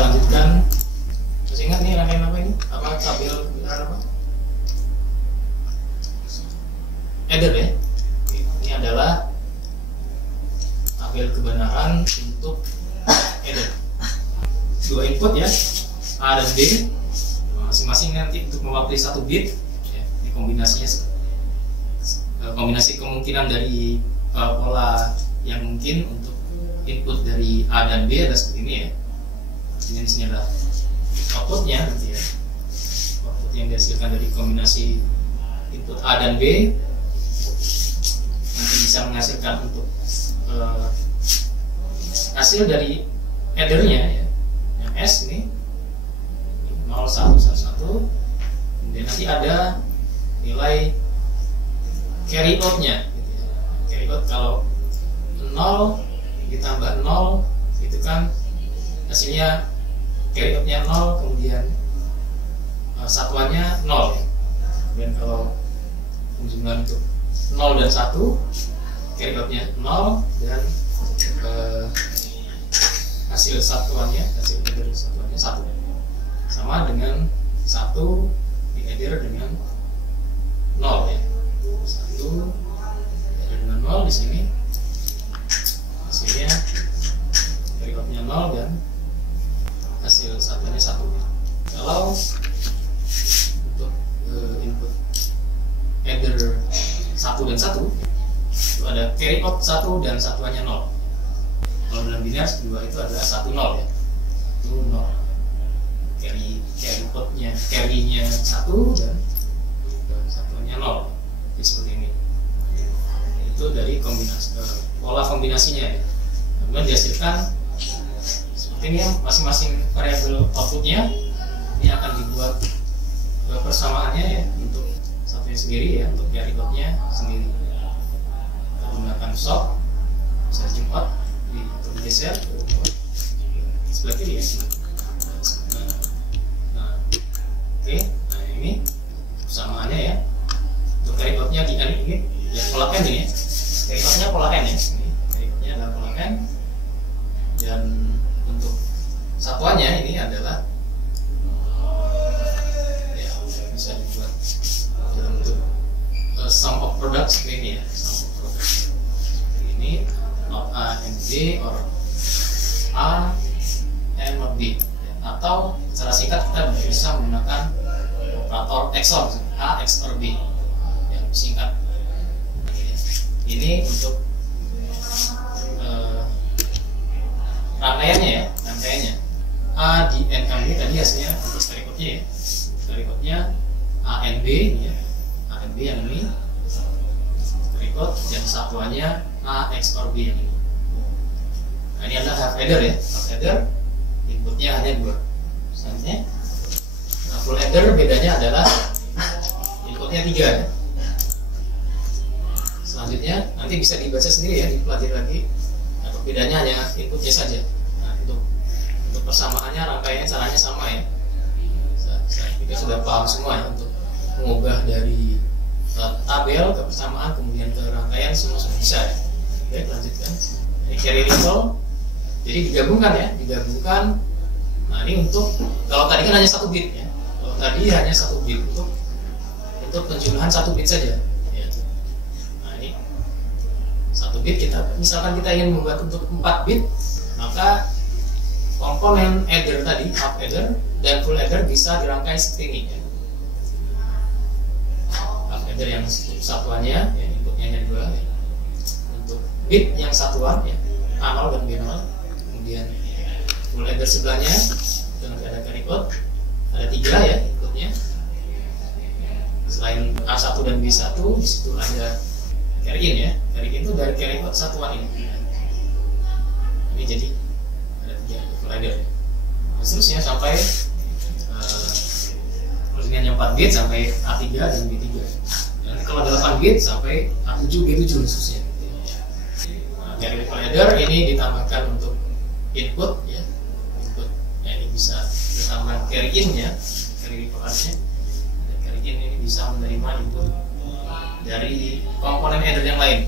kita lanjutkan. Masih ingat nih rangkaian apa ini? Apa tabel kebenaran apa? Header ya. Ini adalah tabel kebenaran untuk header. Dua input ya, A dan B, masing-masing nanti untuk mewakili satu bit. Ya, ini kombinasinya kombinasi kemungkinan dari pola yang mungkin untuk input dari A dan B adalah seperti ini ya. Artinya di sini adalah outputnya nanti ya. Output yang dihasilkan dari kombinasi input A dan B nanti bisa menghasilkan untuk hasil dari headernya ya. Yang S ini 0111. Kemudian nanti ada nilai carry outnya gitu ya. Carry out kalau 0 ditambah 0 itu kan hasilnya carry outnya 0, kemudian satuannya 0 ya. Kemudian kalau penjumlahan itu 0 dan 1, carry outnya 0 dan hasil satuannya, hasil header satuannya 1, sama dengan 1 di header dengan 0 ya. 1 header dengan 0 di sini hasilnya carry outnya 0 dan hasil satuannya 1 ya. Kalau untuk input header 1 dan 1 itu ada carry out 1 dan satuannya 0. Kalau dalam biner kedua itu adalah 1 0 ya. Itu 0. Carry outnya, carry-nya 1 dan satuannya 0. Jadi seperti ini. Itu dari kombinasi pola kombinasinya ya. Kemudian dihasilkan seperti ini ya, masing-masing variabel outputnya ini akan dibuat persamaannya ya untuk satunya sendiri ya, untuk carry outnya sendiri. Kita gunakan shock, bisa zoom out, untuk digeser sebelah kiri ya. Oke, nah ini persamaannya ya. Untuk carry outnya di ini ya pola n ini ya. Carry outnya pola n ya. Ini carry outnya adalah pola n. Dan untuk satuannya ini adalah ya, bisa dibuat dalam bentuk sum of products seperti ini ya. Sum of products seperti ini, not A and B or A and not B. Atau secara singkat kita bisa menggunakan operator XOR, A XOR B yang singkat. Ini untuk rangkaiannya ya, rangkaiannya A di NMB tadi hasilnya untuk carry outnya ya. Carry outnya A and B ini ya, A and B yang ini carry out, dan satuannya A XOR B yang ini. Nah ini adalah half header ya, half header inputnya hanya 2. Selanjutnya full header bedanya adalah inputnya 3 ya. Selanjutnya nanti bisa dibaca sendiri ya, dipelajari lagi. Nah, bedanya hanya inputnya saja. Nah, untuk persamaannya rangkaiannya caranya sama ya. Kita sudah paham semua ya, untuk mengubah dari tabel ke persamaan kemudian ke rangkaian semua sudah bisa ya. Oke, lanjutkan. Ini carry result. Jadi digabungkan ya, digabungkan. Nah ini untuk, kalau tadi kan hanya 1 bit ya. Kalau tadi hanya 1 bit untuk penjumlahan 1 bit saja. Ya. Nah ini 1 bit kita, misalkan kita ingin membuat untuk 4 bit, maka komponen header tadi, half header dan full header bisa dirangkai seperti ini. Ya. Half header yang satuannya, ya, inputnya hanya 2. Ya. Untuk bit yang satuan, ya, A0 dan B0. Kemudian full header sebelahnya itu nanti ada carry out, ada 3 ya inputnya. Selain A1 dan B1 di situ ada carry in ya. Carry in itu dari carry out satuan ini. Ini jadi ada 3 full header. Nah, seterusnya sampai kalau ini hanya 4 bit sampai A3 dan B3. Nanti kalau ada 8 bit sampai A7 B7 seterusnya. Nah, carry full header ini ditambahkan untuk input ya, input ya, ini bisa ditambah carry in ya, carry outnya. Carry in ini bisa menerima input dari komponen header yang lain.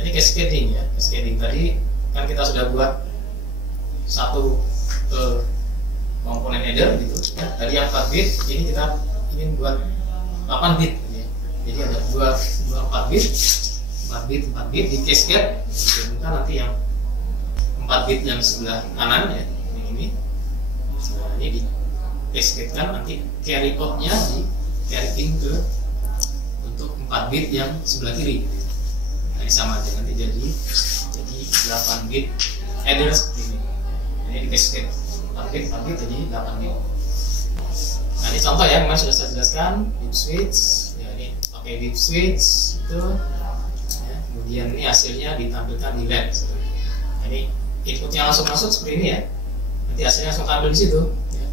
Jadi cascading ya, cascading tadi kan kita sudah buat satu header gitu ya. Tadi yang 4 bit, ini kita ingin buat 8 bit ya. Jadi ada 4 bit di cascade, kita nanti yang 4 bit yang sebelah kanan ya, ini. Nah, ini di cascade kan nanti carry code-nya di carrying ke untuk 4 bit yang sebelah kiri. Nah, ini sama aja, nanti jadi 8 bit header seperti ini. Ini di cascade 4 bit jadi 8 bit. Nah, ini contoh ya, kemarin sudah saya jelaskan bit switch ya, ini pakai bit switch itu ya. Kemudian ini hasilnya ditampilkan di LED. Nah, ini inputnya langsung masuk seperti ini ya, nanti hasilnya langsung tampil di situ ya.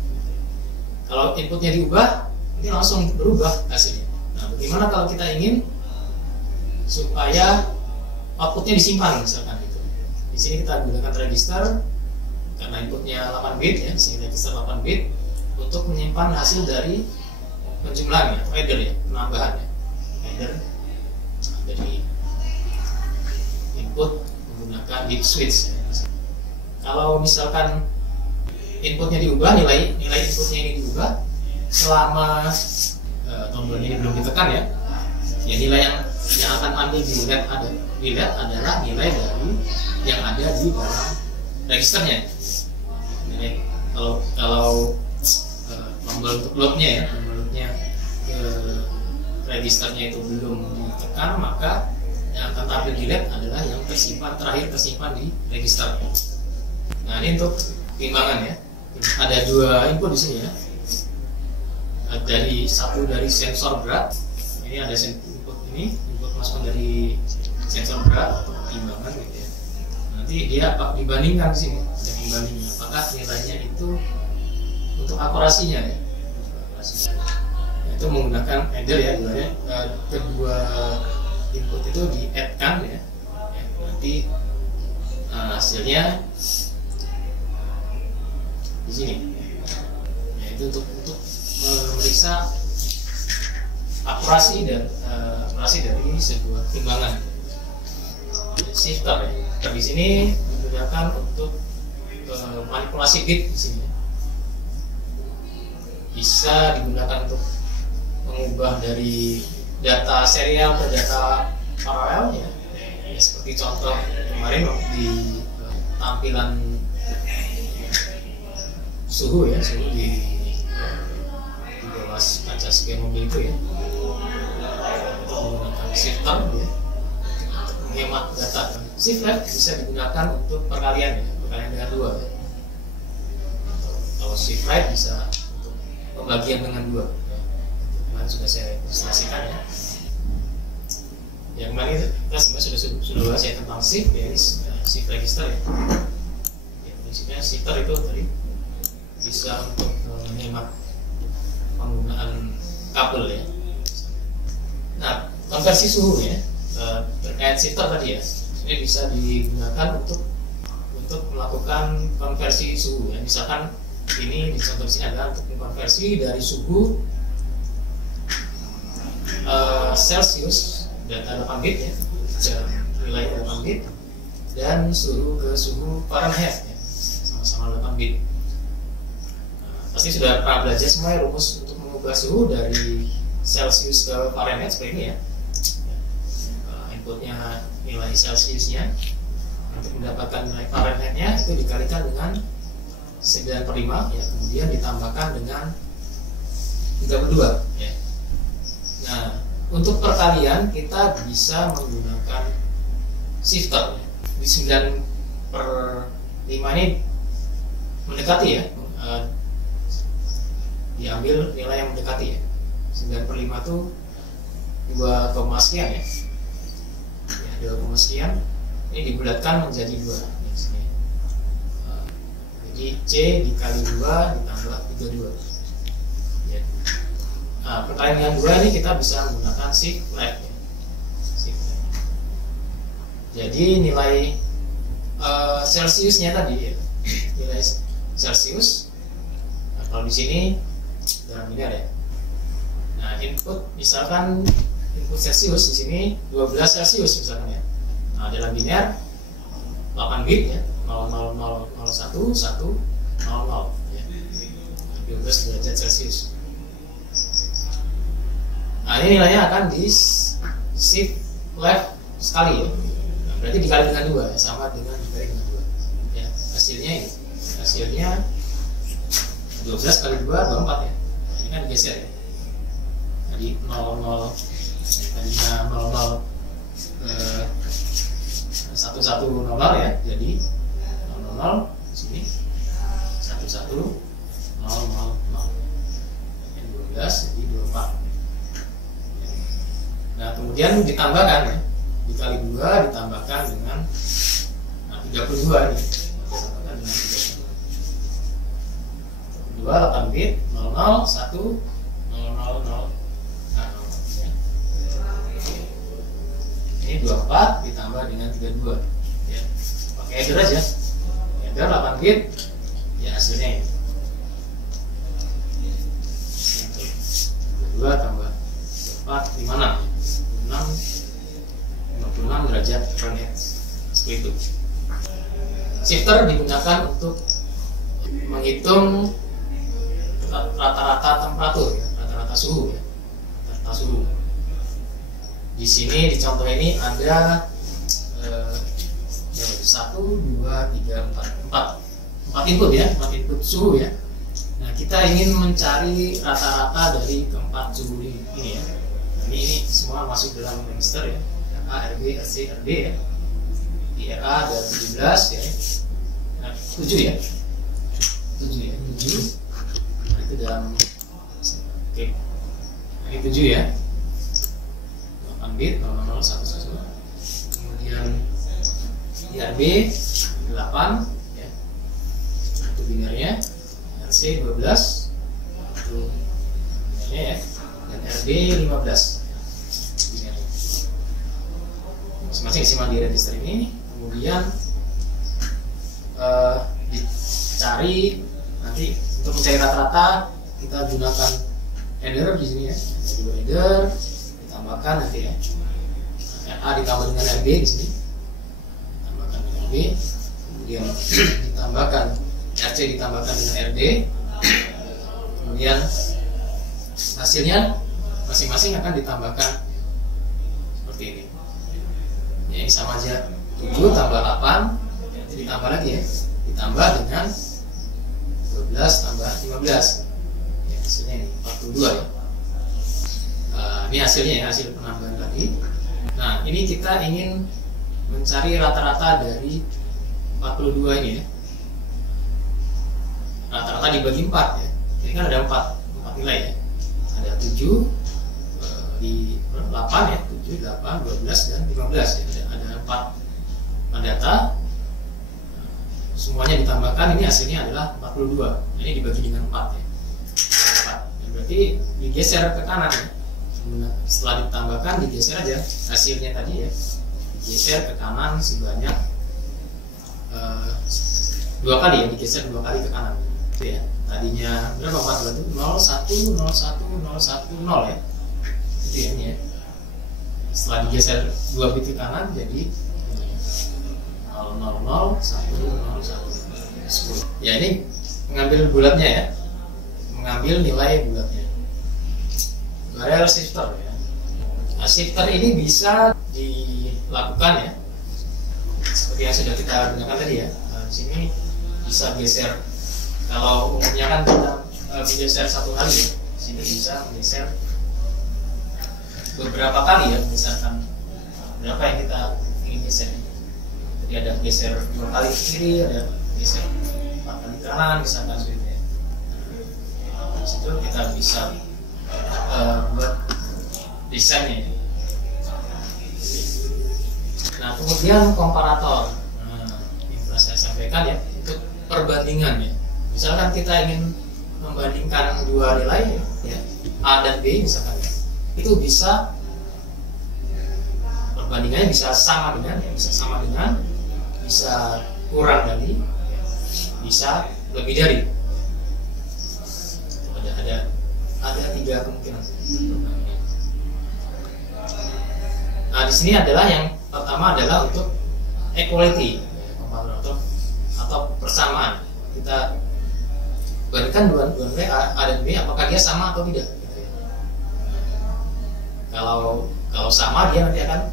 Kalau inputnya diubah, nanti langsung berubah hasilnya. Nah, bagaimana kalau kita ingin supaya outputnya disimpan misalkan gitu. Di sini kita gunakan register karena inputnya 8 bit ya, di sini register 8 bit untuk menyimpan hasil dari penjumlahan ya, atau header ya, penambahan ya, header dari input menggunakan bit switch ya. Kalau misalkan inputnya diubah, nilai inputnya ini diubah selama tombolnya ini belum ditekan ya, nilai yang akan ambil di LED adalah nilai dari yang ada di dalam registernya. Jadi kalau tombol untuk loadnya ya, tombol loadnya ke registernya itu belum ditekan, maka yang akan tampil di LED adalah yang terakhir tersimpan di register. Nah, ini untuk timbangan ya. Ada 2 input di sini ya. Satu dari sensor berat. Ini ada input masukan dari sensor berat untuk timbangan gitu ya. Nanti dia dibandingkan di sini, ada timbangnya. Apakah nilainya itu untuk akurasinya ya? Itu menggunakan header ya, kedua input itu di-add-kan ya. Nanti hasilnya di sini. Ya, itu untuk memeriksa akurasi dari sebuah timbangan. Shifter ya. Di sini digunakan untuk manipulasi bit di sini. Bisa digunakan untuk mengubah dari data serial ke data paralel ya. Seperti contoh kemarin di tampilan suhu di bawah kaca spion mobil itu ya, menggunakan shifter ya, untuk menghemat data. Shift left bisa digunakan untuk perkalian dengan 2 ya. Kalau shift right bisa untuk pembagian dengan 2 ya. Kemarin sudah saya ilustrasikan ya. Yang kemarin kita sebenarnya sudah bahas ya tentang shift ya, shift register ya. Prinsipnya shifter itu tadi bisa untuk menghemat penggunaan kabel ya. Nah, konversi suhu ya, terkait shifter tadi ya, ini bisa digunakan untuk melakukan konversi suhu ya. Misalkan ini di contoh sini adalah untuk mengkonversi dari suhu Celsius data 8 bit ya, nilai 8 bit, dan suhu ke suhu Fahrenheit ya, sama-sama 8 bit. Pasti sudah pernah belajar semua ya, rumus untuk mengubah suhu dari Celsius ke Fahrenheit seperti ini ya. Inputnya nilai Celsiusnya, untuk mendapatkan nilai Fahrenheitnya itu dikalikan dengan 9/5 ya, kemudian ditambahkan dengan 32 ya. Nah, untuk perkalian kita bisa menggunakan shifter ya. Di 9/5 ini mendekati ya, diambil nilai yang mendekati ya. 9/5 itu 2, sekian ya, 2, sekian. Ini dibulatkan menjadi 2 ya, sini. Jadi C dikali 2 ditambah 32 ya. Nah, perkalian dengan 2 ini kita bisa menggunakan shift left ya. Shift left. Jadi nilai Celsiusnya tadi ya, nilai Celsius. Nah, kalau di sini dalam biner ya. Nah, input misalkan input Celsius di sini 12 Celsius misalkan ya. Nah, dalam biner 8 bit ya, 0001 100 ya. derajat Celcius. Nah, ini nilainya akan di shift left sekali ya. Nah, berarti dikali dengan 2 ya, sama dengan dikali dengan 2 ya. Hasilnya ini, hasilnya 12 kali 2 24 ya. Nah, ini kan digeser ya. Tadi 00, tadinya 00 1100 ya, jadi 00 sini 1100 ini 12 jadi 24. Nah, kemudian ditambahkan ya, dikali 2 ditambahkan dengan 32 ini. Ditambahkan dengan 32. 8 bit 00 1 000 0 ya. Ini 24 ditambah dengan 32 ya. Pakai header aja. Header 8 bit ya, hasilnya ini. 2 tambah 4 56 derajat Fahrenheit, seperti itu. Shifter digunakan untuk menghitung rata-rata temperatur ya, rata-rata suhu ya, rata-rata suhu. Di sini di contoh ini ada 1, 2, 3, 4 input ya, 4 input suhu ya. Nah, kita ingin mencari rata-rata dari keempat suhu ini ya. Ini semua masuk dalam register ya, RA, RB, RC, RD ya. Di RA ada 17 ya, nah, 7 ya, 7 ya, 7. Nah, itu dalam, oke, ini 7 ya, 8 bit 0011. Kemudian di RB 8 ya, itu binarnya. RC 12 itu binarnya ya, dan RD 15 binarnya. Masing-masing disimpan di register ini. Kemudian dicari nanti untuk mencari rata-rata kita gunakan header di sini ya. Ada 2 header ditambahkan nanti ya. RA ditambah dengan RB di sini. Ditambahkan dengan RB. Kemudian ditambahkan RC ditambahkan dengan RD. Kemudian hasilnya masing-masing akan ditambahkan seperti ini ya, ini sama aja. 7 tambah 8 ya, ditambah lagi ya, ditambah dengan 12 tambah 15 ya, hasilnya ini 42 ya. Ini hasilnya ya, hasil penambahan tadi. Nah, ini kita ingin mencari rata-rata dari 42 ini ya, rata-rata dibagi 4 ya. Ini kan ada 4 nilai ya. Ada 7 di 8 ya, 7, 8, 12 dan 15 ya. Ada 4 data. Semuanya ditambahkan, ini hasilnya adalah 42. Ini dibagi dengan 4 ya. 4. Berarti digeser ke kanan ya. Setelah ditambahkan digeser aja hasilnya tadi ya. Digeser ke kanan sebanyak 2 kali ya, digeser 2 kali ke kanan. Itu ya. Tadinya berapa 4 itu? 0, 1, 0, 1, 0, 1, 0 ya. Itu ya ini ya. Setelah digeser 2 bit ke kanan jadi 0, 0, 0, 1, 0, 1, 10. Ya, ini mengambil bulatnya ya. Mengambil nilai bulatnya. Barrel shifter ya. Nah, shifter ini bisa dilakukan ya. Seperti yang sudah kita gunakan tadi ya. Nah, di sini bisa geser. Kalau umumnya kan kita menggeser 1 kali ya. Di sini bisa menggeser beberapa kali ya, misalkan berapa yang kita ingin geser. Jadi ada geser 2 kali ke kiri, ada geser 4 kali ke kanan, misalkan seperti ya. Di situ kita bisa buat desainnya. Nah, kemudian komparator. Nah, ini telah saya sampaikan ya, itu perbandingan ya. Misalkan kita ingin membandingkan 2 nilai ya, A dan B misalkan ya, itu bisa perbandingannya bisa sama dengan ya, bisa kurang dari, bisa lebih dari. Ada 3 kemungkinan. Nah, di sini adalah yang pertama adalah untuk equality, atau persamaan. Kita bandingkan dua nilai A dan B, apakah dia sama atau tidak gitu ya. Kalau sama, dia nanti akan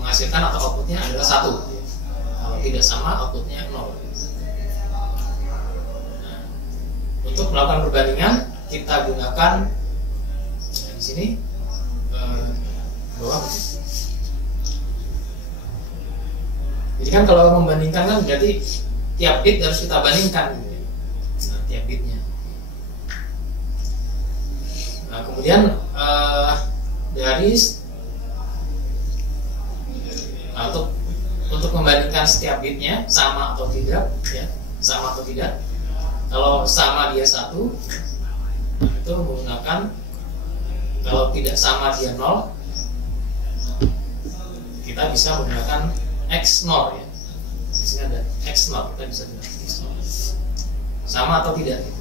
menghasilkan atau outputnya adalah 1 gitu ya. Kalau tidak sama, outputnya 0. Nah, untuk melakukan perbandingan kita gunakan di sini bawah. Jadi kan kalau membandingkan kan berarti tiap bit harus kita bandingkan gitu ya. Nah, tiap bitnya. Nah, kemudian untuk membandingkan setiap bitnya sama atau tidak ya, sama atau tidak. Kalau sama dia 1, itu menggunakan, kalau tidak sama dia 0, kita bisa menggunakan X0 ya. Di sini ada X0, kita bisa gunakan X0. Sama atau tidak gitu.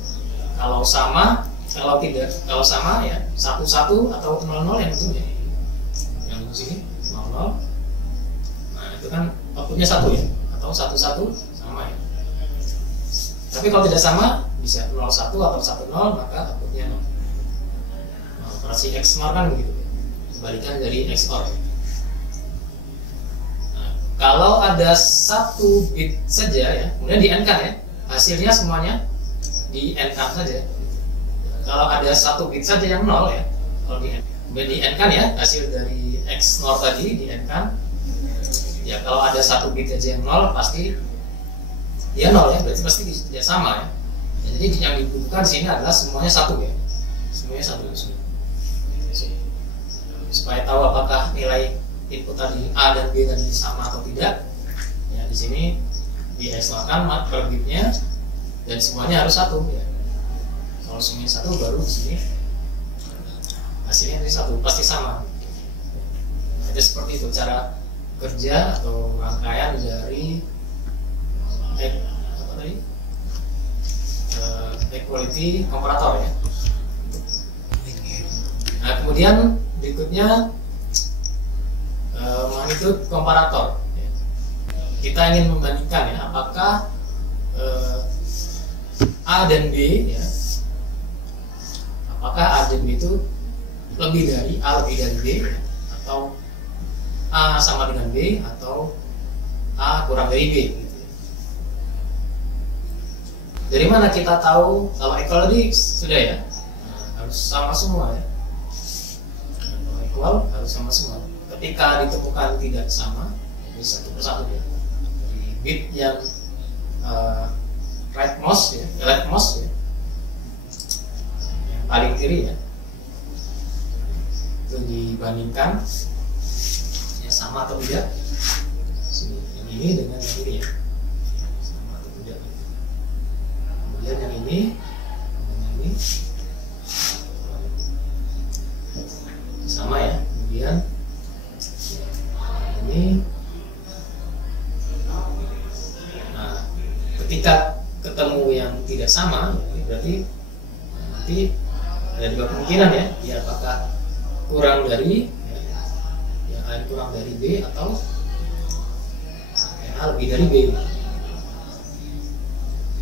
Kalau sama, kalau tidak, kalau sama ya 11 atau 00 yang itu ya. Yang di sini 00. Nah, itu kan outputnya 1 ya, atau 11 sama ya. Tapi kalau tidak sama bisa 01 atau 10, maka outputnya 0. Nah, operasi XOR kan begitu ya. Kebalikan dari XOR. Nah, kalau ada 1 bit saja ya, kemudian di N-kan ya, hasilnya semuanya di N-kan saja. Kalau ada 1 bit saja yang 0 ya, kalau di N-kan ya, hasil dari XOR tadi di N-kan. Ya, kalau ada 1 bit aja yang 0, pasti dia 0 ya, berarti pasti tidak sama ya. Ya, jadi yang dibutuhkan di sini adalah semuanya 1 ya, semuanya 1 supaya tahu apakah nilai input tadi A dan B tadi sama atau tidak. Ya, di sini di-XOR-kan per bitnya dan semuanya harus 1 ya. Kalau semuanya 1 baru di sini hasilnya dari 1 pasti sama. Nah, itu seperti itu cara kerja atau rangkaian dari apa tadi? Equality comparator ya. Nah, kemudian berikutnya magnitude comparator ya. Kita ingin membandingkan ya, apakah A dan B ya, apakah A dan B itu lebih dari A lebih dari B ya, atau A sama dengan B atau A kurang dari B gitu ya. Dari mana kita tahu kalau equality sudah ya? Nah, harus sama semua ya. Kalau equal harus sama semua. Ketika ditemukan tidak sama, jadi 1 persatu ya. Dari bit yang rightmost ya, leftmost ya, yang paling kiri ya, itu dibandingkan ya sama atau tidak. Yang ini dengan yang ini ya, sama atau tidak. Kemudian yang ini dengan yang ini sama ya. Kemudian ini, nah ketika ketemu yang tidak sama berarti nanti ada 2 kemungkinan ya, dia apakah kurang dari yang A kurang dari B atau yang A lebih dari B.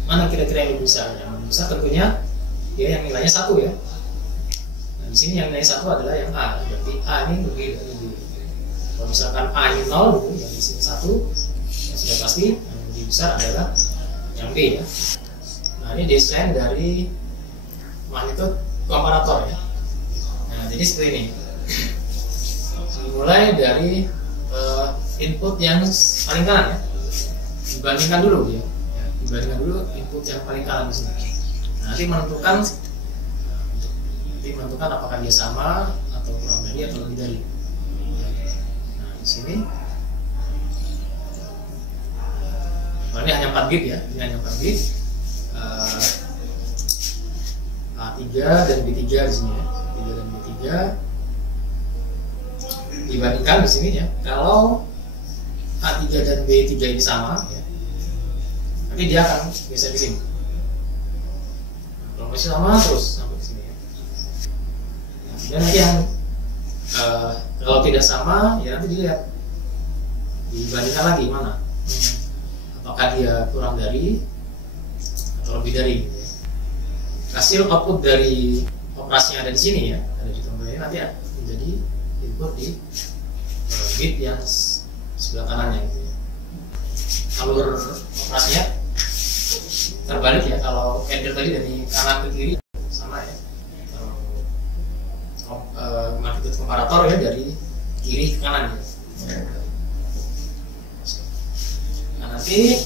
Mana kira-kira yang lebih besar? Yang lebih besar tentunya dia yang nilainya 1 ya. Nah, di sini yang nilai 1 adalah yang A, berarti A ini lebih dari B. Kalau misalkan A ini 0 dulu, yang di sini 1, ya sudah pasti yang lebih besar adalah yang B ya. Nah, ini desain dari magnitude comparator ya. Nah, jadi seperti ini. Dimulai dari input yang paling kanan ya. Dibandingkan dulu ya. Dibandingkan dulu input yang paling kanan di sini. Nah, nanti menentukan apakah dia sama atau kurang dari atau lebih dari. Nah, di sini ini hanya 4 bit ya, ini hanya 4 bit. A3 dan B3 di sini ya, A3 dan B3 dibandingkan di sini ya. Kalau A3 dan B3 ini sama ya, nanti dia akan geser di sini. Kalau masih sama terus sampai sini ya. Dan nanti yang kalau tidak sama ya nanti dilihat, dibandingkan lagi mana. Apakah dia kurang dari atau lebih dari gitu ya. hasil output dari operasi yang ada di sini ya, ada di tombol ini nanti menjadi input di bit yang sebelah kanannya gitu ya. Alur operasinya terbalik ya, kalau adder tadi dari kanan ke kiri sama ya, kalau magnitude komparator ya dari kiri ke kanan ya. Nah nanti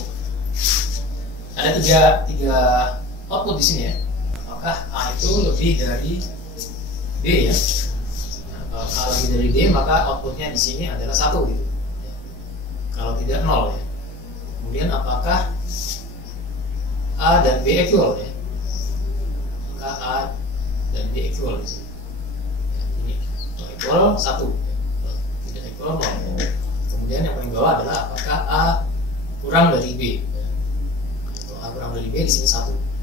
ada tiga output di sini ya. Apakah A itu lebih dari B ya? Nah, kalau A lebih dari B maka outputnya di sini adalah 1 gitu. Kalau tidak 0 ya. Kemudian apakah A dan B equal ya? Maka A dan B equal di sini. Ya, ini equal 1 ya. Tidak equal 0 ya. Kemudian yang paling bawah adalah apakah A kurang dari B. Kalau A kurang dari B di sini 1.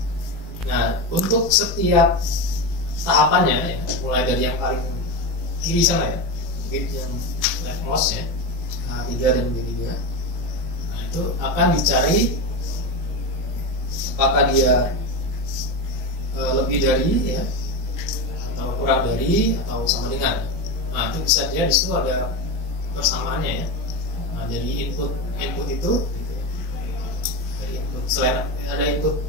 Nah, untuk setiap tahapannya ya, mulai dari yang paling kiri sana ya, bit yang leftmost ya, A3 dan B3. Nah, itu akan dicari apakah dia lebih dari ya, atau kurang dari, atau sama dengan. Nah, itu bisa dia di situ ada persamaannya ya. Nah, dari input itu gitu ya. Dari input selain ada input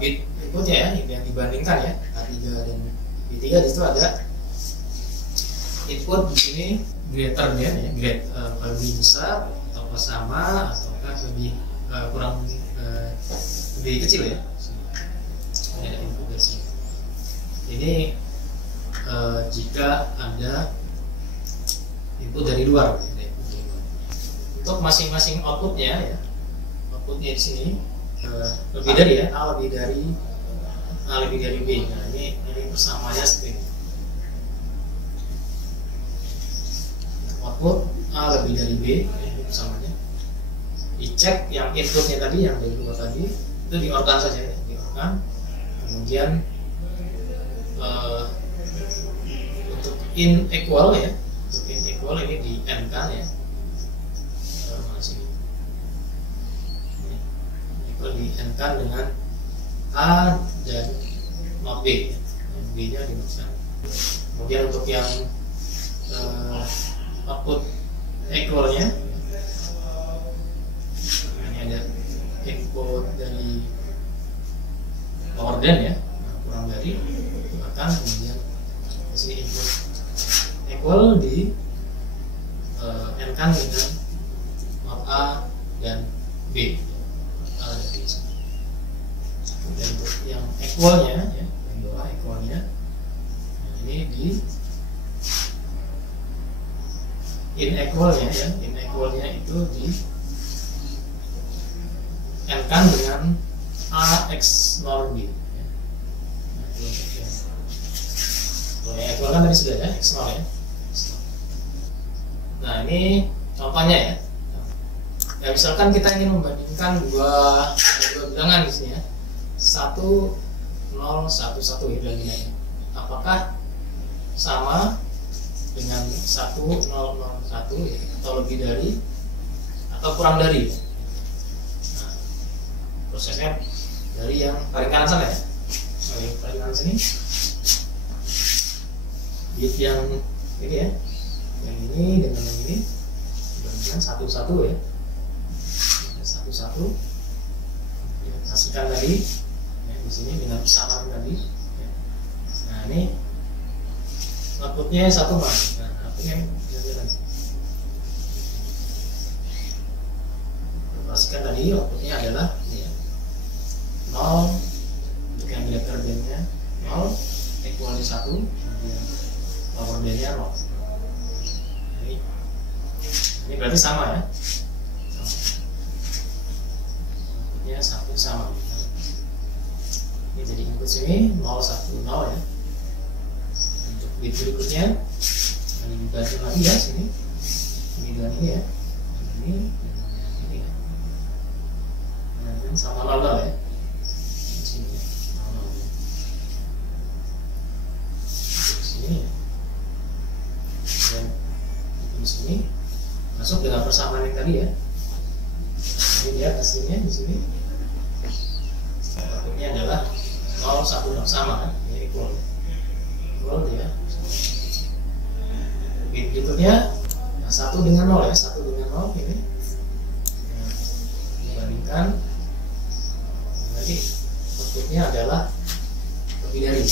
bit inputnya ya, yang dibandingkan ya, A3 dan B3 di situ ada input di sini greater ya, grade lebih besar atau sama ataukah lebih kurang lebih kecil ya. Ini ada input dari sini. Ini jika ada input dari luar ya, untuk masing-masing outputnya ya, outputnya di sini lebih dari ya, A lebih dari B. Nah ini persamaannya seperti ini. Output A lebih dari B, ini persamaannya. Dicek yang inputnya tadi, yang dari luar tadi itu diorkan saja ya, diorkan. Kemudian untuk in equal ya, untuk in equal ini di n kan ya. Di-N-kan dengan A dan not B ya. B nya dimasukkan. Kemudian untuk yang output equalnya, ini ada input dari lower than ya, kurang dari, bahkan kemudian isi input equal di N-kan dengan not A dan B. Dan untuk yang equalnya ya, yang bawah equalnya, nah ini di in equalnya ya, in equalnya itu di n-kan dengan A x nor B ya. Nah, kalau yang equal kan tadi sudah ya, x nor ya. Nah ini contohnya ya. Ya misalkan kita ingin membandingkan dua bilangan di sini ya, 1 0 1 1 ya bilangannya. Apakah sama dengan 1 0 0 1 ya, atau lebih dari atau kurang dari? Nah, prosesnya dari yang paling kanan sana ya. Yang paling kanan sini bit yang ini ya, yang ini dengan yang ini dibandingkan 1 1 ya. 1 kasihkan tadi ya, di sini dengan persamaan tadi ya. Nah ini outputnya 1 mana? Nah outputnya jalan. Pastikan tadi outputnya adalah ya, 0 untuk yang greater than-nya 0, equalnya 1, kemudian lower than-nya 0. Ini berarti sama ya. Ya satu sama. Ini jadi input sini 0 1 0 ya. Untuk bit berikutnya ini dibagi lagi ya sini. Ini dengan ini ya. Ini ya. Nah, ini sama 0 0 ya. Di sini 0 0 ya. Di sini ya. Dan di sini masuk dengan persamaan yang tadi ya. Ini dia hasilnya di sini. Ini adalah 0 1 0 sama kan, ya equal dia. Berikutnya nah, 1 dengan 0 ya, 1 dengan 0 ini dibandingkan berarti outputnya adalah lebih dari.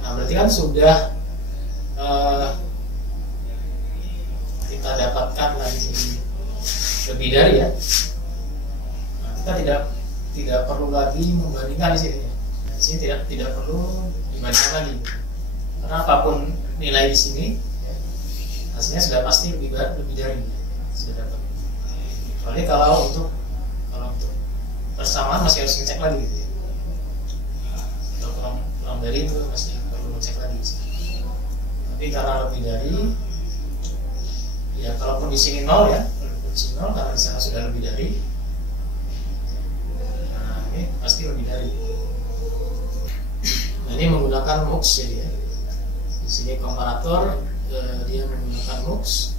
Nah berarti kan sudah kita dapatkan lagi lebih dari ya. Nah, kita tidak perlu lagi membandingkan di sini ya. Nah, di sini tidak perlu dibandingkan lagi karena apapun nilai di sini ya, hasilnya sudah pasti lebih dari sudah dapat. Kecuali kalau untuk persamaan masih harus ngecek lagi gitu ya. Kalau kurang dari itu masih perlu ngecek lagi. Tapi karena lebih dari ya, kalaupun di sini 0 ya, karena di sana sudah lebih dari, nah ini pasti lebih dari. Nah ini menggunakan MUX ya, di sini komparator dia menggunakan MUX.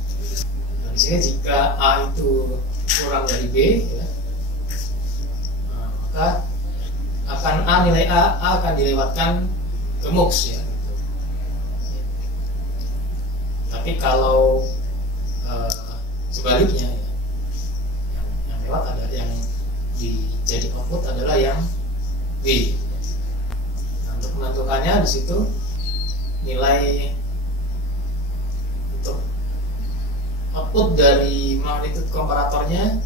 Nah, di sini jika A itu kurang dari B ya, nah, maka nilai A akan dilewatkan ke MUX ya. Tapi kalau sebaliknya ya, yang lewat ada yang jadi output adalah yang B. Nah, untuk menentukannya di situ nilai untuk output dari magnitude komparatornya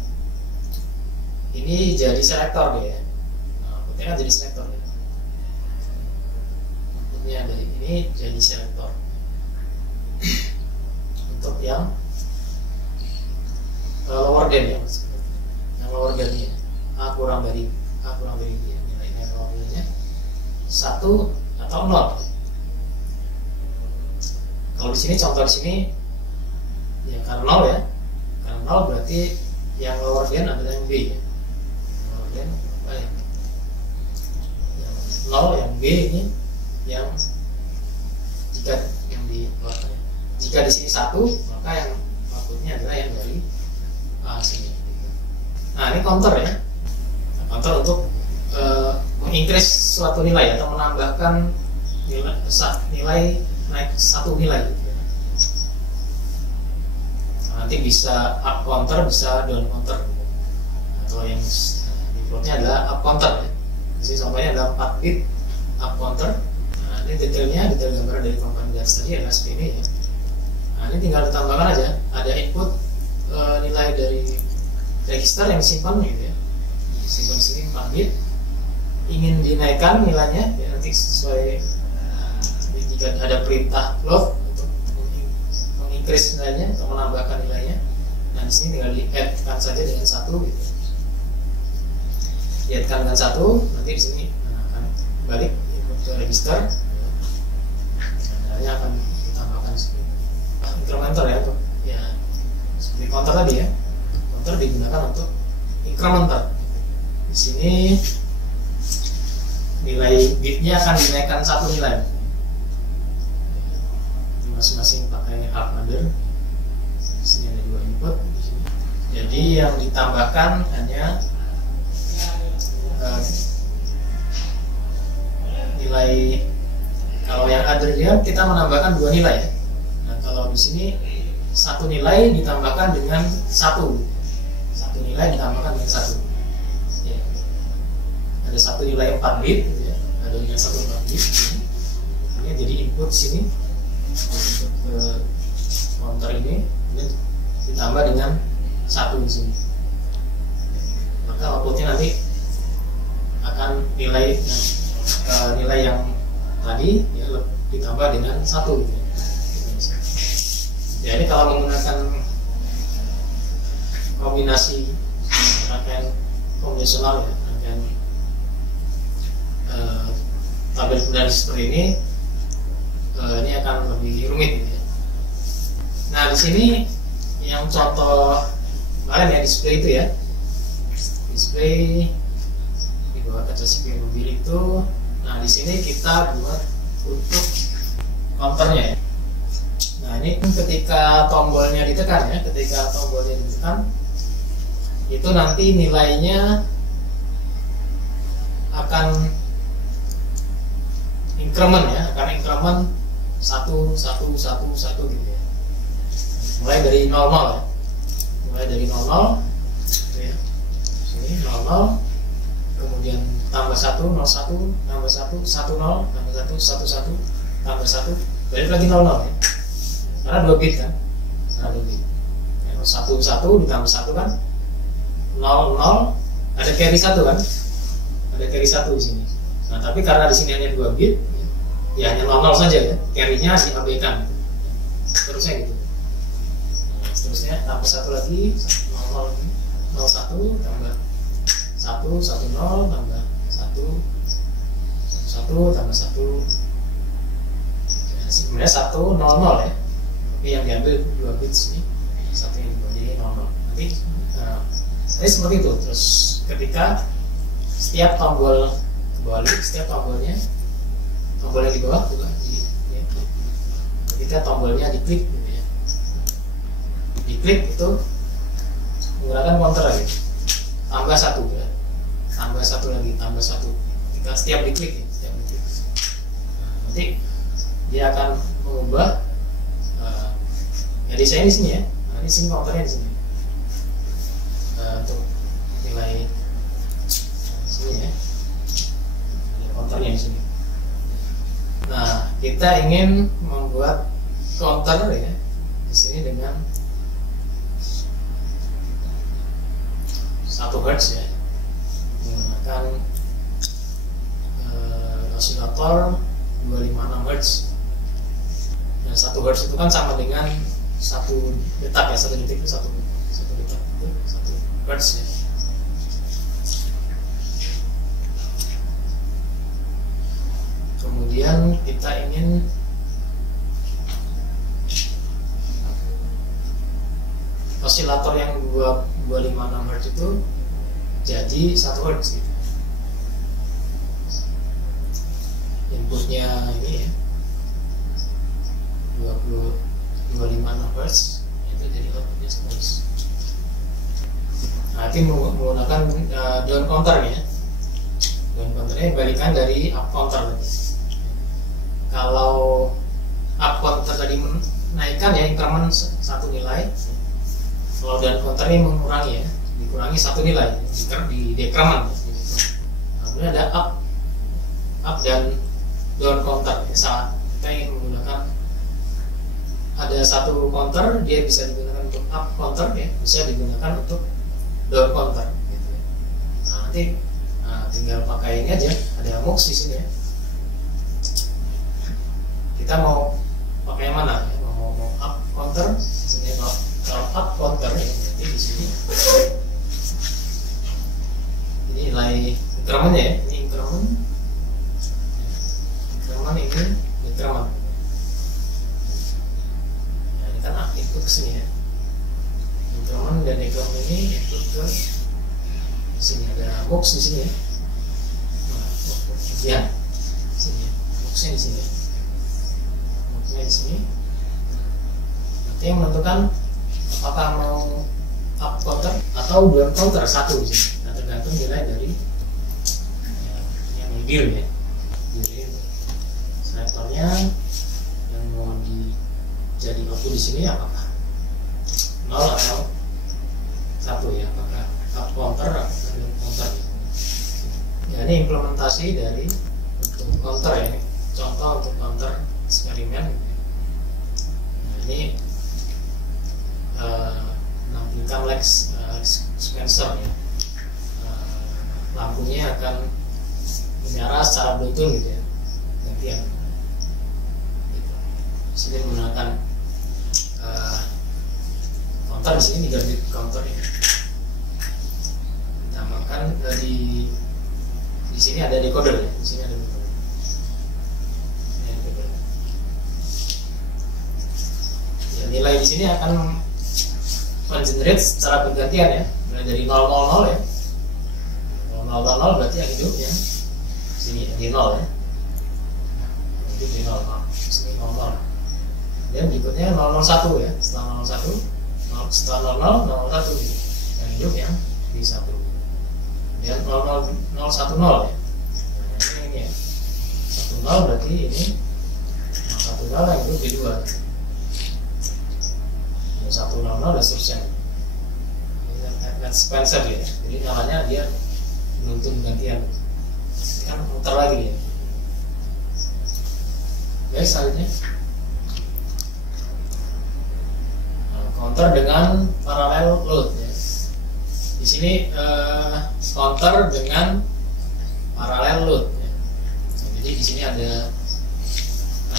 ini jadi selektor dia. Nah, outputnya kan jadi selektor ya. Outputnya dari ini jadi selektor untuk yang lower than ya, yang lower than ya, A kurang dari B, nilainya lower than-nya 1 atau 0. Kalau di sini contoh di sini ya karena 0 ya, karena 0 berarti yang lower than adalah yang B ya. Lower than apa ya? Yang 0 yang B ini yang jika yang di jika di sini 1 maka yang outputnya adalah yang dari sini. Nah ini counter ya, counter untuk mengincrease suatu nilai atau menambahkan nilai naik satu nilai. Nah, nanti bisa up counter, bisa down counter, atau yang defaultnya adalah up counter ya. Di sini contohnya adalah 4 bit up counter. Nah ini detail gambar dari komponen gas tadi adalah seperti ini ya. Nah ini tinggal ditambahkan aja, ada input nilai dari register yang disimpan gitu ya, simpan sini 4 bit, ingin dinaikkan nilainya ya, nanti sesuai jika ada perintah float untuk mengincrease nilainya atau menambahkan nilainya. Nah di sini tinggal di add-kan saja dengan 1 gitu, di add-kan dengan 1, nanti di sini akan balik input ke register, nilainya akan ditambahkan incrementer ya, untuk ya seperti counter tadi ya. Counter digunakan untuk incrementer. Di sini nilai bitnya akan dinaikkan 1 nilai. Masing-masing pakai half adder. Di sini ada 2 input. Jadi yang ditambahkan hanya nilai. Kalau yang adder dia kita menambahkan 2 nilai ya. Nah kalau di sini 1 nilai ditambahkan dengan 1 nilai ditambahkan dengan 1 ya. Ada 1 nilai 4 bit gitu ya. Ada nilai 1 4 bit ini jadi input sini untuk ke counter ini ditambah dengan 1 di sini, maka outputnya nanti akan nilai yang tadi ya, ditambah dengan 1 gitu ya. Jadi kalau menggunakan kombinasi rangkaian konvensional ya, rangkaian tabel binaris seperti ini akan lebih rumit gitu ya. Nah di sini yang contoh kemarin ya, display itu ya, display di bawah kaca CPU mobil itu. Nah di sini kita buat untuk counternya ya. Nah ini ketika tombolnya ditekan ya, ketika tombolnya ditekan itu nanti nilainya akan increment ya, akan increment 1 1 1 1 gitu ya. Mulai dari 00 ya. Mulai dari 00 gitu ya. Sini 00, kemudian tambah 1 01, tambah 1 10, tambah 1 11, tambah 1, balik lagi 00 ya. Karena 2 bit kan. Karena 2 bit. Ya, 1 1 ditambah 1 kan 0 0, ada carry 1 kan. Ada carry 1 di sini. Nah, tapi karena di sini hanya 2 bit, ya hanya 00 saja ya, carry-nya diabaikan. Terusnya gitu. Nah, seterusnya tambah 1 lagi, 00 lagi, 01 tambah 1 10 tambah 1 11 tambah 1. Ya, sebenarnya 100 ya. Tapi yang diambil 2 bit sini, 1 yang dibuat jadi 00. Nanti seperti itu. Terus ketika setiap tombol kebalik, setiap tombolnya, tombol yang di bawah bukan ya. Ketika tombolnya diklik gitu ya, diklik itu menggunakan counter lagi, tambah 1 ya, tambah 1 lagi, tambah 1. Ketika setiap diklik ya, setiap diklik. Nah, nanti dia akan mengubah ya desainnya di sini ya. Nah, ini sini counternya di sini untuk nilai sini ya, counternya di sini. Nah, kita ingin membuat counter ya di sini dengan 1 Hz ya, menggunakan osilator 256 Hz. Nah, 1 Hz itu kan sama dengan 1 detak ya, 1 detik itu 1 detak itu 1 Hz ya. Kemudian kita ingin osilator yang 256 Hz itu jadi 1 Hz gitu. Inputnya ini ya 256 Hz, itu jadi outputnya 1 Hz. Nah, nanti menggunakan down counter ya. Down counternya balikan dari up counter tadi. Kalau up counter tadi menaikkan ya, increment 1 nilai. Kalau down counter ini mengurangi ya, dikurangi 1 nilai di decrement. Nah, kemudian ada up dan down counter. Saat kita ingin menggunakan ada 1 counter, dia bisa digunakan untuk up counter ya, bisa digunakan untuk down counter gitu ya. Nah, nanti tinggal pakai ini aja, ada mux di sini ya. Kita mau pakai yang mana ya? Mau up counter sini. Kalau up counter ya, jadi di sini ini nilai incrementnya ya, ini increment ini decrement. Nah, ini kan input ke sini ya, increment dan decrement ini input ke sini, ada box di sini ya. Ya, sini ya, boxnya di sini ya. Boxnya di sini. Nanti yang menentukan apakah mau up counter atau down counter 1 di sini. Nah, tergantung nilai dari yang biru ya. Selektornya yang mau jadi output di sini apakah 0 atau 1 ya, apakah up counter atau down counter. Ya, ini implementasi dari untuk counter ya, ini contoh untuk counter eksperimen. Nah, ini menampilkan Lex Spencer ya. Lampunya akan menyala secara Bluetooth gitu ya, gantian gitu. Sini menggunakan counter, di sini 3 bit counter ya. Ditambahkan di sini ada decoder ya, di sini ada decoder. Ini ada decoder. Ya, nilai di sini akan mengenerate secara bergantian ya, mulai dari 000 ya. 000 berarti yang hidup yang sini ya, di 0 ya. Hidup di 0, sini 00. Dan berikutnya 001 ya, setelah 01, setelah 00, 01 gitu. Yang hidup yang di 1. Kemudian 0010 ya. Nah, 0 berarti ini 100 yang itu B2. 100 dan seterusnya. That's Spencer ya. Jadi nyalanya dia beruntun gantian. Kan muter lagi ya. Oke, selanjutnya counter dengan parallel load ya. Di sini counter dengan parallel load ya. Nah, jadi di sini ada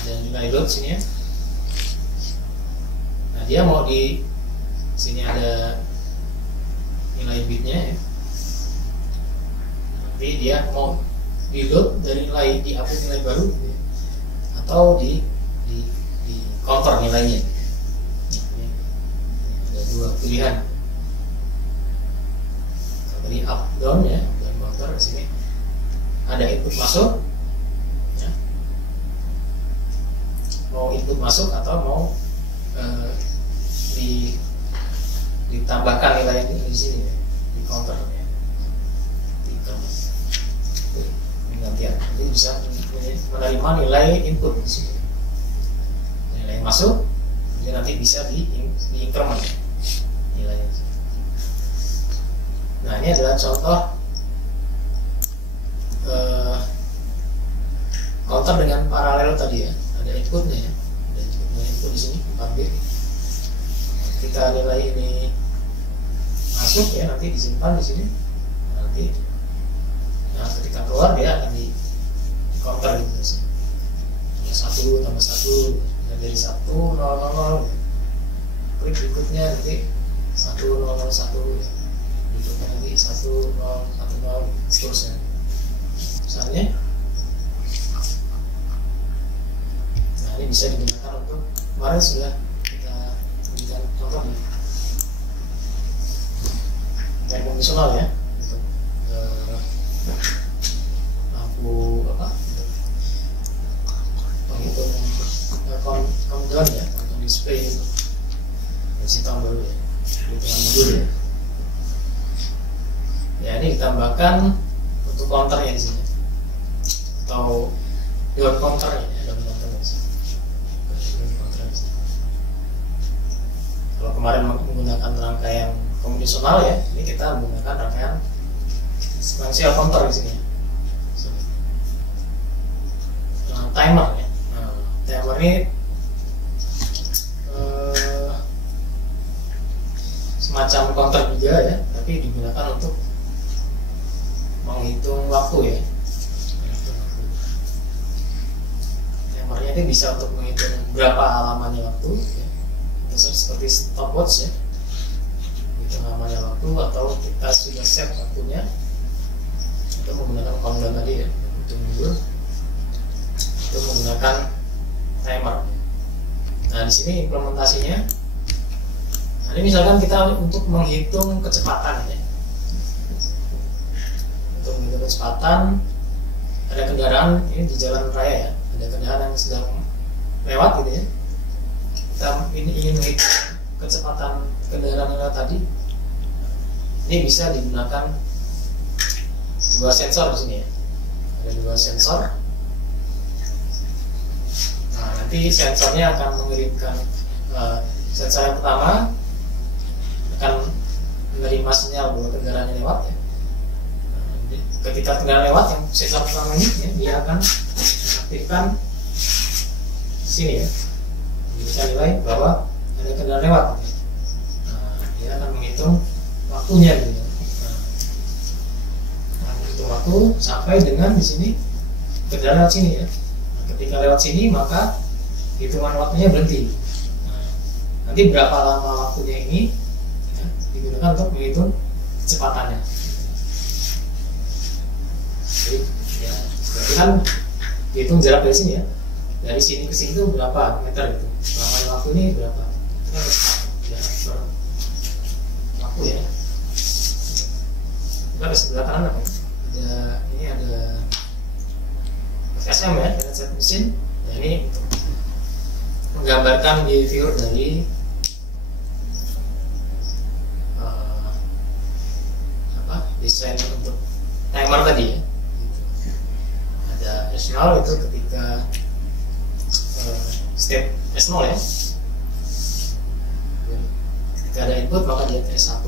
nilai load sini ya. Nah, dia mau di sini ada nilai bitnya ya. Nanti dia mau di load dari nilai, di update nilai baru ya, atau di counter nilainya. Nah, ada dua pilihan. Tadi up down ya, dan counter di sini ada input masuk ya. Mau input masuk atau mau ditambahkan nilai ini di sini ya, di counter ya, di gantian. Jadi bisa menerima nilai input di sini, nilai masuk, jadi nanti bisa di increment ya, nilainya. Nah, ini adalah contoh counter dengan paralel tadi ya. Ada inputnya ya, ada input di sini 4 bit. Ketika nilai ini masuk ya, nanti disimpan di sini. Nanti ketika keluar dia akan di counter gitu sih. 1 tambah 1 dari 1 0 0 klik berikutnya nanti 1 0 0 1 ya. Berikutnya nanti 1 0 1 0 seterusnya. Misalnya nah, ini bisa digunakan untuk kemarin sudah kita berikan contoh nih yang konvensional ya, untuk lampu apa penghitung countdown ya, countdown display itu versi tahun baru ya, hitungan mundur ya. Ya, ini ditambahkan untuk counternya di sini atau dot counternya ya, dot counternya di sini. Kalau kemarin menggunakan rangkaian konvensional ya, ini kita menggunakan rangkaian sequential counter di sini. Nah, timer ya. Nah, timer ini semacam counter juga ya, tapi digunakan untuk menghitung waktu ya. Timernya ini bisa untuk menghitung berapa halamannya waktu ya. Seperti stopwatch ya, hitung halamannya waktu, atau kita sudah set waktunya itu menggunakan countdown tadi ya, hitung mundur itu menggunakan timer. Nah, di sini implementasinya. Nah, ini misalkan kita untuk menghitung kecepatan ya. Untuk menghitung kecepatan, ada kendaraan ini di jalan raya ya, ada kendaraan yang sedang lewat gitu ya. Kita ingin menghitung kecepatan kendaraan yang tadi, ini bisa digunakan dua sensor di sini ya. Ada dua sensor. Nah, nanti sensornya akan mengirimkan sensor yang pertama akan menerima sinyal bahwa kendaraan yang lewat ya. Nah, ketika kendaraan lewat, yang sensor pertama ini ya, dia akan mengaktifkan sini ya, bisa nilai bahwa ada kendaraan lewat. Nah, dia akan menghitung waktunya gitu ya. Nah, menghitung waktu sampai dengan di sini kendaraan lewat sini ya. Nah, ketika lewat sini maka hitungan waktunya berhenti. Nah, nanti berapa lama waktunya ini ya, digunakan untuk menghitung kecepatannya. Jadi ya, berarti kan dihitung jarak dari sini ya. Dari sini ke sini itu berapa meter gitu. Lamanya waktu ini berapa? Itu kan jarak per waktu ya. Kita ke sebelah kanan apa? Ini ada FSM ya, data set mesin. Nah, ini untuk menggambarkan behavior dari desain untuk timer tadi ya. Ada S0 itu ketika state S0 ya. Ketika ada input maka dia ke S1,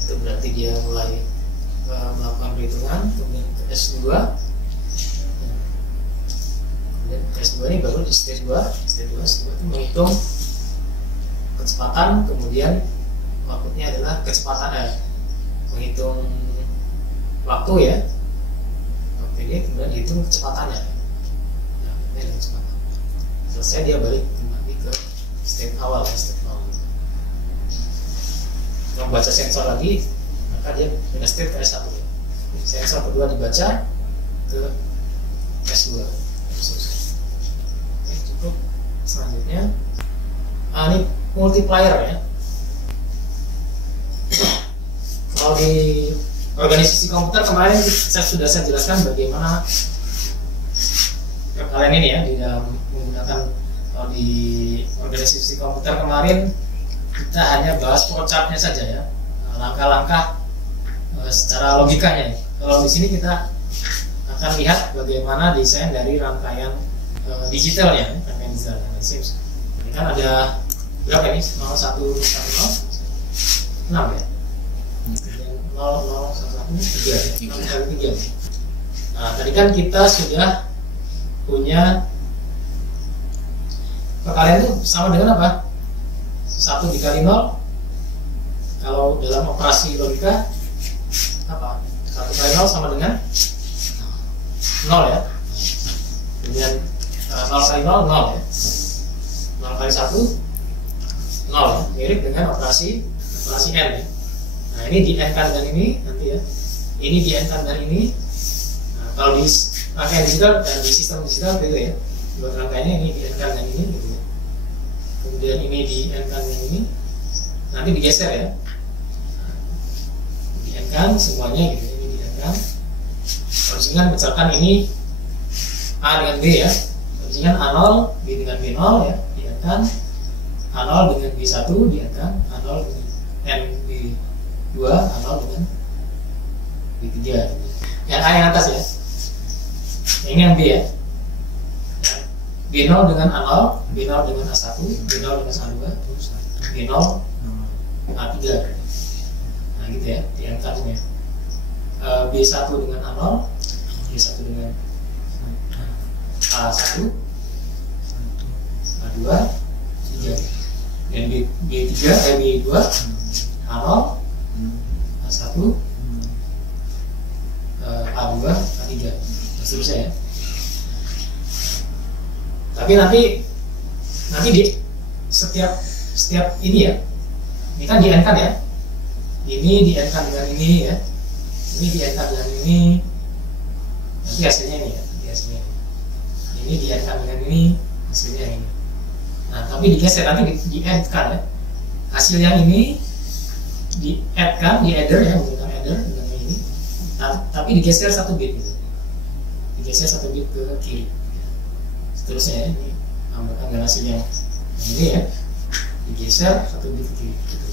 itu berarti dia mulai melakukan perhitungan. Kemudian ke S2, kemudian ke S2 ini baru di stage 2 itu menghitung kecepatan, kemudian outputnya adalah kecepatan menghitung waktu ya, waktu ini kemudian dihitung kecepatannya. Nah, ini kecepatan. Selesai dia balik kembali ke state awal. Membaca sensor lagi, maka dia pindah state ke S1 ya. Sensor kedua dibaca ke S2. Oke, cukup. Selanjutnya ini multiplier ya. Kalau di organisasi komputer kemarin saya jelaskan bagaimana kalian ini ya di dalam menggunakan, kalau di organisasi komputer kemarin kita hanya bahas flowchartnya saja ya, langkah-langkah secara logikanya. Kalau di sini kita akan lihat bagaimana desain dari rangkaian digitalnya, rangkaian digital. Ini kan ada berapa ini? 0, 1, 1, 0, 6 ya. 0, 0, 1, 1, 3 ya. 6 kali 3. Nah, tadi kan kita sudah punya, kalian itu sama dengan apa? 1 dikali 0, kalau dalam operasi logika apa? 1 kali 0 sama dengan 0 ya. Kemudian 0 kali 0, 0 ya. 0 kali 1, 0 ya. Mirip dengan operasi N ya. Nah, ini di N-kan dengan ini nanti ya. Ini di N-kan dengan ini. Nah, kalau di rangkaian digital dan di sistem digital gitu ya. Buat rangkaiannya ini di N-kan dengan ini gitu ya. Kemudian ini di N-kan dengan ini. Nanti digeser ya. Di N-kan semuanya gitu. Ini di N-kan. Kalau di sini kan misalkan ini A dengan B ya. Kalau di sini kan A0, B dengan B0 ya. Di N-kan. A0 dengan B1 di N-kan. A0 dengan NB2, A0 dengan B3. Yang A yang atas ya. Ini yang B ya. B0 dengan A0, B0 dengan A1, B0 dengan A2, B0 A3. Nah gitu ya, diangkatnya. B1 dengan A0, B1 dengan A1, A2, 3. Dan B3, B2, A0, A1, A2, A3, dan seterusnya ya. Tapi nanti di setiap ini ya, ini kan di N-kan ya, ini di N-kan dengan ini ya, ini di N-kan dengan ini, nanti hasilnya ini ya, ini di N-kan dengan ini, hasilnya ini. Nah tapi digeser nanti di add-kan ya, hasil yang ini di add-kan, di adder ya, menggunakan adder dengan ini, tapi digeser 1 bit gitu, digeser 1 bit ke kiri. Seterusnya ya, ini ambil hasil yang ini ya, digeser 1 bit ke kiri gitu.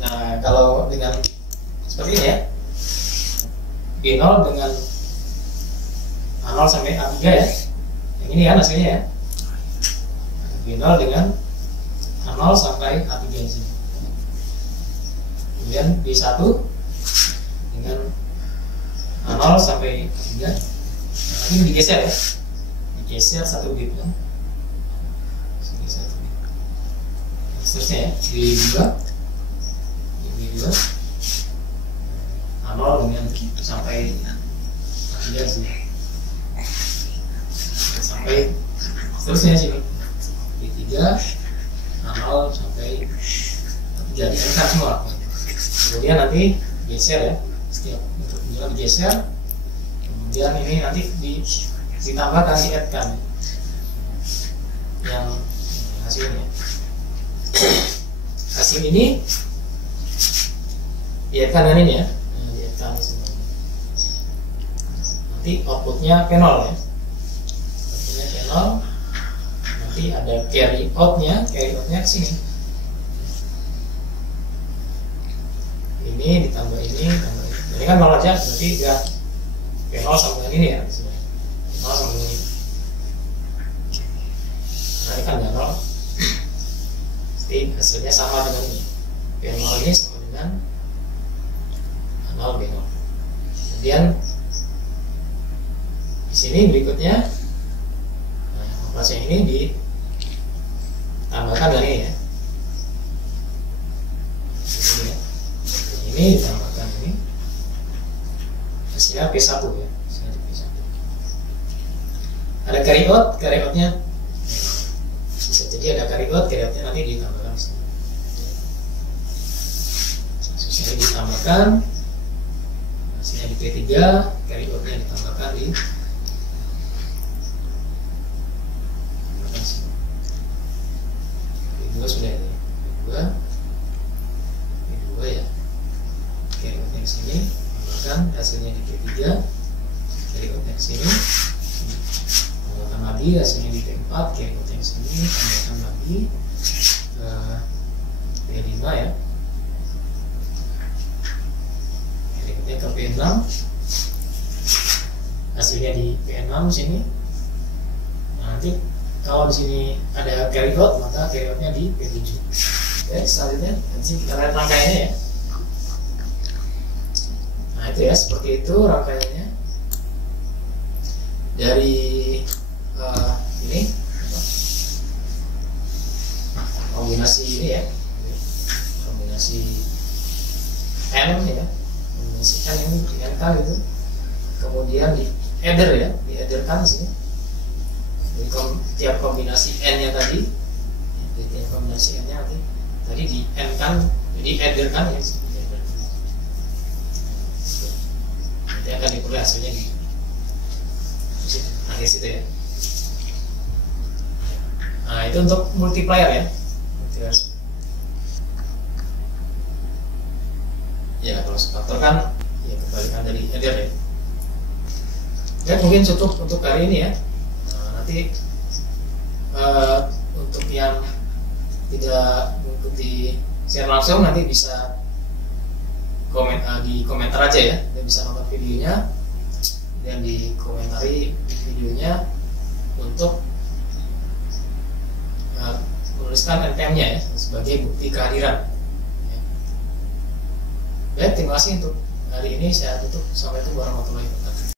Nah kalau dengan seperti ini ya, B0 dengan A0 sampai A3 ya, yang ini kan hasilnya ya, B0 dengan A0 sampai A3 di sini. Kemudian B1 dengan A0 sampai A3. Nah, ini digeser ya, digeser 1 bit ya. Sini 1 bit. Seterusnya ya, B2 A0 dengan sampai A3 di sini. Sampai seterusnya sini B3 A0 sampai A3 diangkat semua. Kemudian nanti geser ya, setiap untuk digeser. Kemudian ini nanti ditambahkan, di add-kan yang hasilnya. Hasil ini di add-kan dengan ini ya, di add-kan semua. Nanti outputnya P0 ya. Nanti ada carry outnya ke sini. Ini ditambah ini, tambah ini. Ini kan 0 aja, berarti dia P0 sama dengan ini ya, 0 sama dengan ini. Nah ini kan dia 0, jadi hasilnya sama dengan ini. P0 ini sama dengan 0 B0. Kemudian di sini berikutnya, nah, operasi ini ditambahkan dengan ini ya. Ini ditambahkan ini, hasilnya P1 ya, hasilnya P1. Ada carry outnya bisa jadi ada carry outnya nanti ditambahkan di sini. Hasilnya ditambahkan, hasilnya di P3, carry outnya ditambahkan di P2 sudah ini, P2 ya. Carry outnya ke sini, tambahkan hasilnya di P3, carry outnya ke sini, tambahkan lagi hasilnya di P4, carry outnya ke sini, tambahkan lagi P5 ya, carry outnya ke P6, hasilnya di P6 sini. Nah, nanti kalau di sini ada carry out, maka carry outnya di P7. Oke, selanjutnya nanti kita lihat rangkaiannya ya. Nah itu ya, seperti itu rangkaiannya dari ini kombinasi ini ya, kombinasi N ya, kombinasi N ini di N kan itu, kemudian di adder ya, di adderkan sini. Jadi tiap kombinasi N nya tadi, tiap kombinasi N nya tadi di N kan, jadi adderkan ya. Nanti akan diperoleh hasilnya di akhir situ ya. Nah itu untuk multiplier ya. Ya kalau faktor kan ya kebalikan dari adder ya. Dan mungkin cukup untuk hari ini ya. Nah, nanti untuk yang tidak mengikuti share langsung nanti bisa di komentar aja ya, dan bisa nonton videonya dan dikomentari videonya untuk menuliskan NPM-nya ya sebagai bukti kehadiran. Baik, terima kasih untuk hari ini, saya tutup. Assalamualaikum warahmatullahi wabarakatuh.